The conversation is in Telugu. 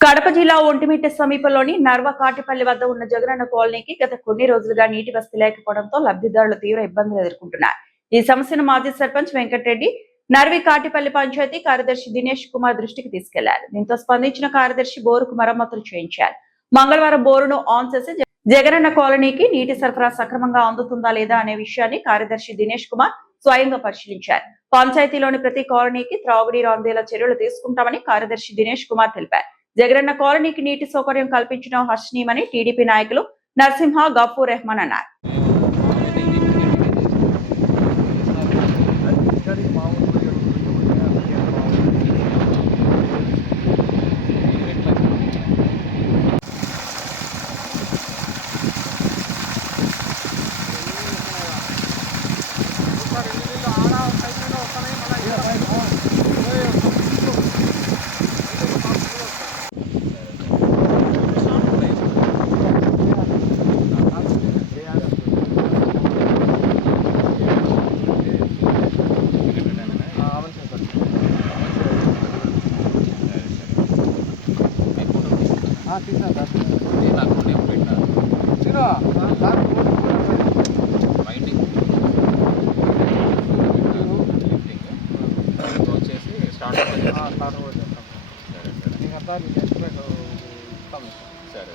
కడప జిల్లా ఒంటిమిట్ట సమీపంలోని నర్వ కాటిపల్లి వద్ద ఉన్న జగనన్న కాలనీకి గత కొన్ని రోజులుగా నీటి వసతి లేకపోవడంతో లబ్ధిదారులు తీవ్ర ఇబ్బందులు ఎదుర్కొంటున్నారు. ఈ సమస్యను మాజీ సర్పంచ్ వెంకటరెడ్డి నర్వి కాటిపల్లి పంచాయతీ కార్యదర్శి దినేష్ కుమార్ దృష్టికి తీసుకెళ్లారు. దీంతో స్పందించిన కార్యదర్శి బోరుకు మరమ్మతులు చేయించారు. మంగళవారం బోరును ఆన్ చేసి జగనన్న కాలనీకి నీటి సరఫరా సక్రమంగా అందుతుందా లేదా అనే విషయాన్ని కార్యదర్శి దినేష్ కుమార్ స్వయంగా పరిశీలించారు. పంచాయతీలోని ప్రతి కాలనీకి త్రాగునీరు అందేలా చర్యలు తీసుకుంటామని కార్యదర్శి దినేష్ కుమార్ తెలిపారు. జగనన్న కాలనీకి నీటి సౌకర్యం కల్పించడం హర్షణీయమని టీడీపీ నాయకులు నరసింహ, గఫూర్ రెహమాన్ అన్నారు. సరే